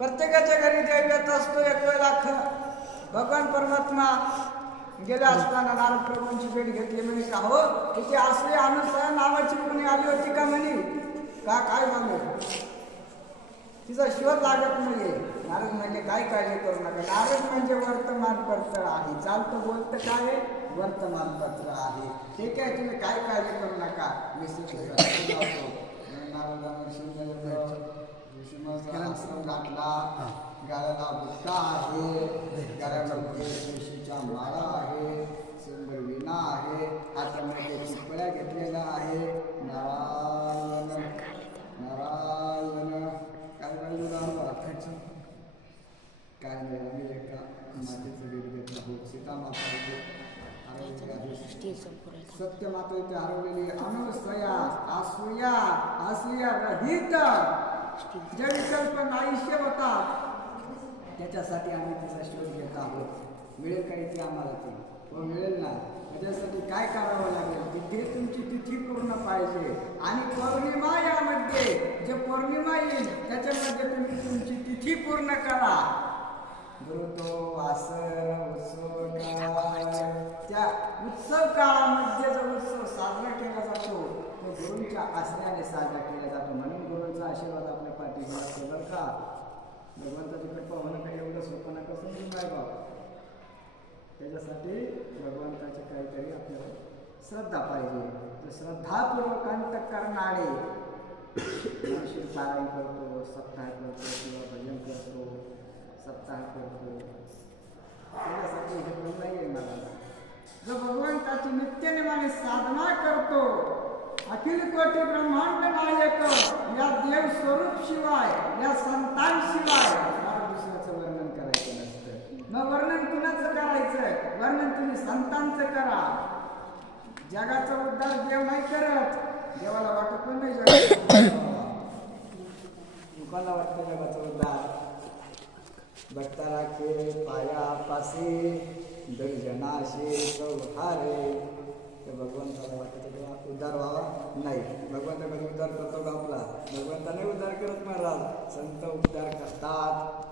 प्रत्येकाच्या घरी दैवत असतो एक लाख. भगवान परमात्मा गेले असताना नारद प्रभूंची भेट घेतली. म्हणे का हो? तिथे असले अनुसया नावाची कोणी आली होती का म्हणे? का काय झालं तिचा शोध लागत नाहीये. नारद म्हणजे काय काळजी करू नका. नारद म्हणजे वर्तमानपत्र आहे. चालतं बोलतं काय? वर्तमानपत्र आहे. ठीक आहे तुम्ही काय काळजी करू नका? मी श्रीकृष्ण घातला. गाळ्याला बुट्टा आहे. गळ्याला तुळशीच्या माळा आहे. सुंदर विणा आहे. हातामध्ये चिपळ्या घेतलेला आहे नारायण. नारायण. काय पाहिजे काय नाही आम्ही एका मातेचं वेळ घेतला. आहोत सीता माता. सत्य माता इथे हरवलेली अनुसया आसूया आसूया रहित. जे विकल्प नाहीशे त्याच्यासाठी आम्ही तिचा शोध घेत आहोत. मिळेल का इथे आम्हाला ते. हो मिळेल ना. त्याच्यासाठी काय करावं लागेल? तिथे तुमची तिथी पूर्ण पाहिजे. आणि पौर्णिमा यामध्ये जे पौर्णिमा येईल त्याच्यामध्ये तुम्ही तुमची तिथी पूर्ण करा. गुरुतो वासर उत्सव त्या उत्सव काळामध्ये जो उत्सव साजरा केला जातो तो गुरूंच्या आसऱ्याने साजरा केला जातो. म्हणून आशीर्वाद आपल्या पाठीशी असतो बरं का? भगवंताची कृपा होणं काही एवढं सोपं नका समजून काय बाबा? त्याच्यासाठी भगवंताचे काहीतरी आपल्याला श्रद्धा पाहिजे. तर श्रद्धापूर्वक अंत करणारे मनुष्य पारायण करतो सप्ताह करतो किंवा भजन करतो सप्ताह करतो. त्याच्यासाठी हे पण नाही मला. जो भगवंताची नित्यनेमाने साधना करतो अखिल कोटी ब्रह्मांड नायक या देव स्वरूप शिवाय या संतांशिवाय मला दुसऱ्याचं वर्णन करायचं नसतं. मग वर्णन कुणाचं करायचं? वर्णन तुम्ही संतांचं करा. जगाचा उद्धार देव नाही करत. देवाला वाटत पण नाही जगाचा कोणाला वाटतं जगाचा उद्धार? भक्ताला के पाया पासे दर्जनाशे सौहारे तर भगवंताला वाटतं तेव्हा उद्धार व्हावा. नाही. भगवंत कधी उद्धार करतो का आपला? भगवंताने उद्धार करत महाराज. संत उद्धार करतात.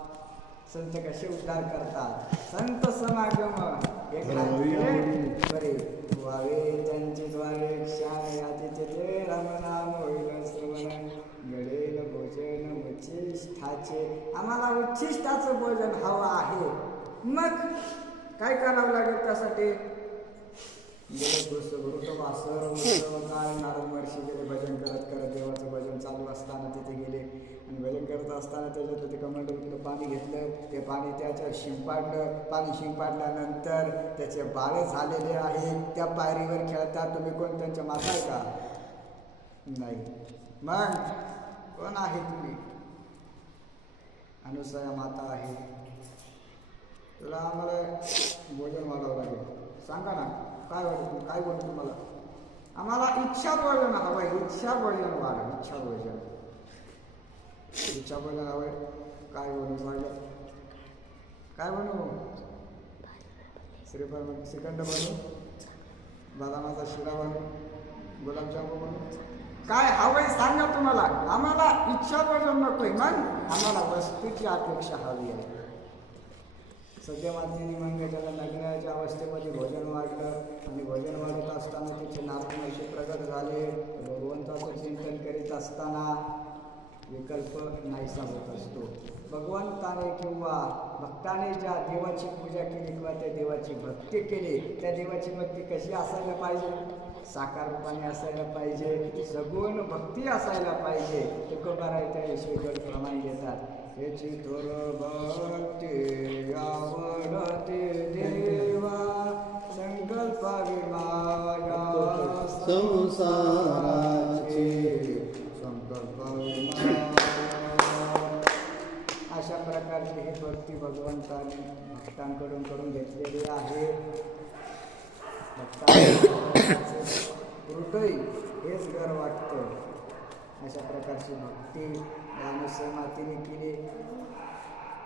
संत कसे उद्धार करतात? संत समागम. बरे व्हावे त्यांचे द्वारे ते रामनाम होईल श्रवण. घडेल भोजन उच्चिष्ठाचे आम्हाला उच्चिष्ठाचं भोजन हवं आहे. मग काय करावं लागेल त्यासाठी? गेले पुरुष गुरुत्व वासर काय नारद महर्षी गेले भजन करत करत देवाचं भजन चालू असताना तिथे गेले आणि भजन करत असताना त्याच्यात ते कमंडलूतलं पाणी घेतलं ते पाणी त्याच्यावर शिंपाडलं पाणी शिंपाडल्यानंतर त्याचे बाळे झालेले आहे त्या पायरीवर खेळता तुम्ही कोण त्यांच्या माता का नाही मग कोण आहे तुम्ही अनुसया माता आहे तुला आम्हाला भोजन वाढावं लागेल. सांगा ना. काय वाटतं काय बोलतो तुम्हाला? आम्हाला इच्छा भोजन हवं आहे इच्छा भोजन वाढ इच्छा भोजन इच्छा भोजन हवंय काय बनवू वाढलं काय म्हणू श्रीफळ म्हण श्रीखंड बनवू बदामाचा शिरा बनवू गुलाबजामू बनवू काय हवंय सांगा तुम्हाला. आम्हाला इच्छा भोजन नकोय मग आम्हाला वस्तूची अपेक्षा हवी आहे. सत्यमातीने मग त्याला लग्नाच्या अवस्थेमध्ये भोजन वाढलं आणि भोजन वाढत असताना तिचे नाथमशी प्रगट झाले. भगवंताचं चिंतन करीत असताना विकल्प नाहीसा होत असतो. भगवंताने किंवा भक्ताने ज्या देवाची पूजा केली किंवा त्या देवाची भक्ती केली त्या देवाची भक्ती कशी असायला पाहिजे? साकार रूपाने असायला पाहिजे. सगुण भक्ती असायला पाहिजे. तुकोबारायच्या यशोगड प्रमाणे घेतात. याची थोर प्रकारची ही भक्ती भगवंताने भक्तांकडून करून घेतलेली आहे हृदय हेच घर वाटतं अशा प्रकारची भक्ती या मातीने केली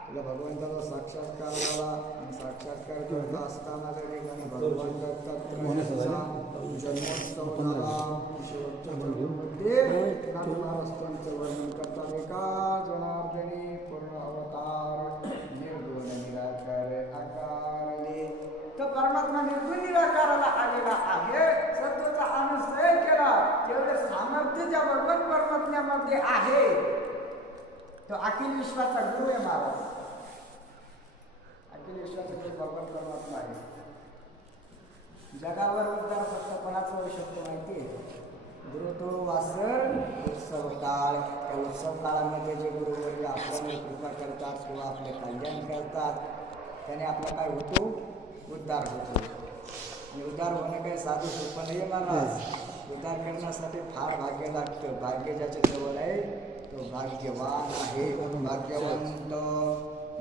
तुला भगवंताचा साक्षात्कार झाला आणि साक्षात्कार करत असताना त्या ठिकाणी भगवंत तत्त्वज्ञानाचा जन्मोत्सव झाला नाथ परमात्म्यामध्ये आहे. तो अखिल विश्वाचा गुरु आहे महाराज अखिल विश्वाचा गुरु भगवान परमात्मा आहे जगावर उद्धार फक्त कोणाचा होऊ शकतो माहिती आहे? गुरु तो वासर उत्सव काळ. त्या उत्सव काळामध्ये जे गुरुवर्य आपल्याला कृपा करतात किंवा आपले कल्याण करतात त्याने आपला काय होतो? उद्धार होतो. आणि उद्धार होणं काही साधू सोपं नाही महाराज. उद्धार करण्यासाठी फार भाग्य लागतं. भाग्य ज्याच्या जवळ आहे तो भाग्यवान आहे. भाग्यवंत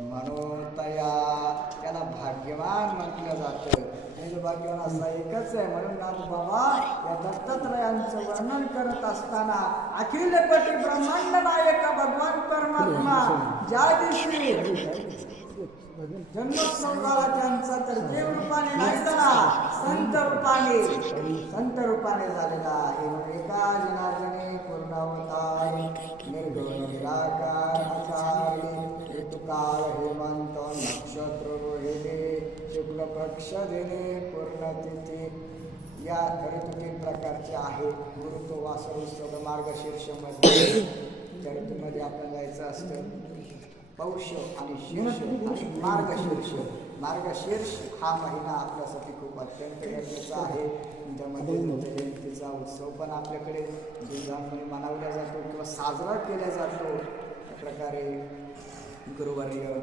मनोतया त्याला भाग्यवान म्हटलं जातं. म्हणजे भाग्यवान असा एकच आहे. म्हणून नाथ बाबा या दत्तात्रयांचं वर्णन करत असताना अखिल कोटी ब्रह्मांड नायक भगवान परमात्मा ज्या दिवशी जन्मोत्सव झाला त्यांचा तर देव रूपाने नाही झाला संत रूपाने संत रूपाने झालेला आहे. म्हणून एका जनार्दने पूर्णावतार निर्गुण निराकार ऋतुकाळ हेमंत नक्षत्र रोहिणे शुक्ल पक्ष दिने पूर्णतिथी या ऋतू तीन प्रकारचे आहे. गुरुत्व वासरोत्सव मार्गशीर्षमध्ये त्या ऋतूमध्ये आपण जायचं असतं. पौष आणि शीर्ष मार्गशीर्ष. मार्गशीर्ष हा महिना आपल्यासाठी खूप अत्यंत गरजेचा आहे. त्यामध्ये जयंतीचा उत्सव पण आपल्याकडे धुमधामपणे मनवला जातो किंवा साजरा केला जातो. प्रकारे गुरुवर्य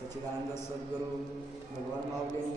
सच्चिदानंद सद्गुरू भगवान माऊलींनी